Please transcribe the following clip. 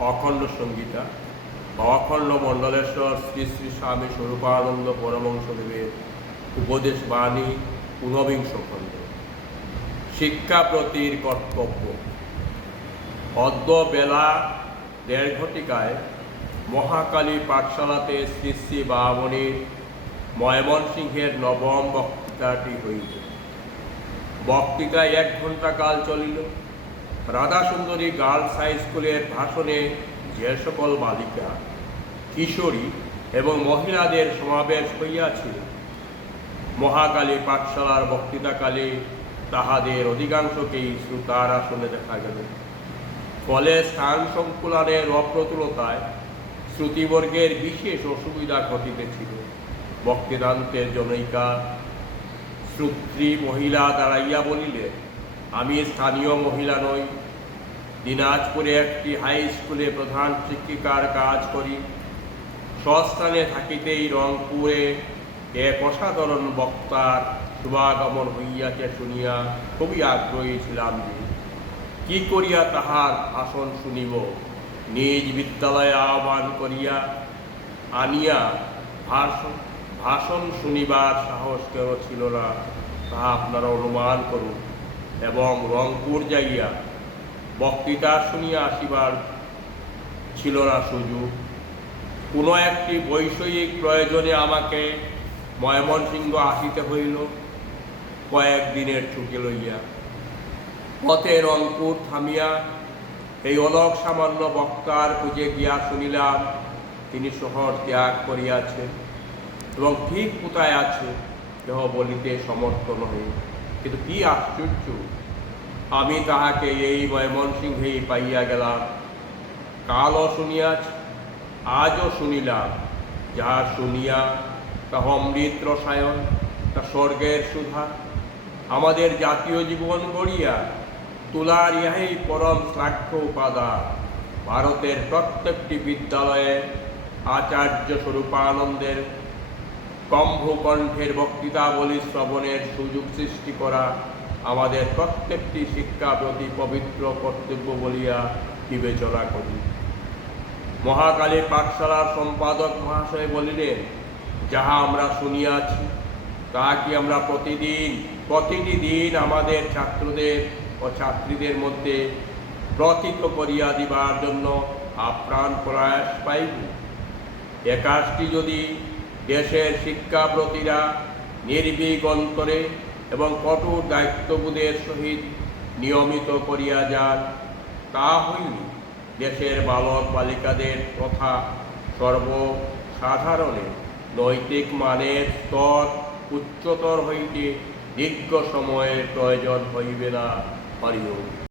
অখণ্ড সংগীতা অখণ্ড মণ্ডলেশ্বর শ্রী শ্রী স্বামী স্বরূপানন্দ পরমহংসদেবের উপদেশ বাণী ঊনবিংশ খণ্ড। শিক্ষা প্রতির কর্তব্য। অদ্য বেলা 1:30 ঘটিকায় মহাকালী পাঠশালাতে শ্রী শ্রী বামণীর ময়মনসিংহের নবম বক্তৃতাটি হইল। বক্তৃতায় 1 ঘণ্টা কাল চলিল। রাধাসুন্দরী গার্লস হাই স্কুলের ভাষণে যে সকল বালিকা, কিশোরী এবং মহিলাদের সমাবেশ হইয়াছিল, মহাকালী পাঠশালার বক্তৃতাকালে তাহাদের অধিকাংশকেই শ্রোতার আসনে দেখা গেল। ফলে স্থান সংকুলানের অপ্রতুলতায় শ্রুতিবর্গের বিশেষ অসুবিধা ঘটিতেছিল। বক্তৃতান্তের জনৈকা শ্রোত্রী মহিলা দাঁড়াইয়া বলিলেন, আমি স্থানীয় মহিলা নই, দিনাজপুরে একটি হাই স্কুলে প্রধান শিক্ষিকার কাজ করি। স্বস্থানে থাকিতেই রংপুরে এক অসাধারণ বক্তার শুভাগমন হইয়াছে শুনিয়া খুবই আগ্রহী ছিলাম যে কি করিয়া তাহার ভাষণ শুনিব। নিজ বিদ্যালয়ে আহ্বান করিয়া আনিয়া ভাষণ শুনিবার সাহস কেন ছিল না, তাহা আপনারা অনুমান করুন। এবং রংপুর যাইয়া বক্তৃতা শুনিয়া আসিবার ছিল না সুযোগ। কোনো একটি বৈষয়িক প্রয়োজনে আমাকে ময়মনসিংহ আসিতে হইল কয়েকদিনের ছুটি লইয়া। পথে রংপুর থামিয়া এই অলক সামান্য বক্তার খুঁজে গিয়া শুনিলাম তিনি শহর ত্যাগ করিয়াছেন এবং ঠিক কোথায় আছে কেহ বলিতে সমর্থ নহে। কিন্তু কি আশ্চর্য, আমি তাহাকে এই ময়মনসিংহেই পাইয়া গেলাম। কালও শুনিয়াছি, আজও শুনিলাম। যাহা শুনিয়া তাহা অমৃত রসায়ন, তা স্বর্গের সুধা। আমাদের জাতীয় জীবন গড়িয়া তোলার ইহাই পরম শ্লাঘ্য উপাদান। ভারতের প্রত্যেকটি বিদ্যালয়ে আচার্য স্বরূপানন্দের কম্ভকণ্ঠের বক্তৃতাবলী শ্রবণের সুযোগ সৃষ্টি করা আমাদের প্রত্যেকটি শিক্ষা প্রতি পবিত্র কর্তব্য বলিয়া বিবেচনা করি। মহাকালী পাঠশালার সম্পাদক মহাশয় বলিলেন, যাহা আমরা শুনিয়াছি তাহা কি আমরা প্রতিটি দিন আমাদের ছাত্রদের ও ছাত্রীদের মধ্যে প্রতীত করিয়া দিবার জন্য আপ্রাণ প্রয়াস পাইব? এ কাজটি যদি দেশের শিক্ষাপ্রতিরা নির্ভীক অন্তরে এবং কঠোর দায়িত্ববোধের সহিত নিয়মিত করিয়া যান, তা হইলে দেশের বালক বালিকাদের তথা সর্বসাধারণের নৈতিক মানের স্তর উচ্চতর হইতে দীর্ঘ সময়ের প্রয়োজন হইবে না। হরি ওম।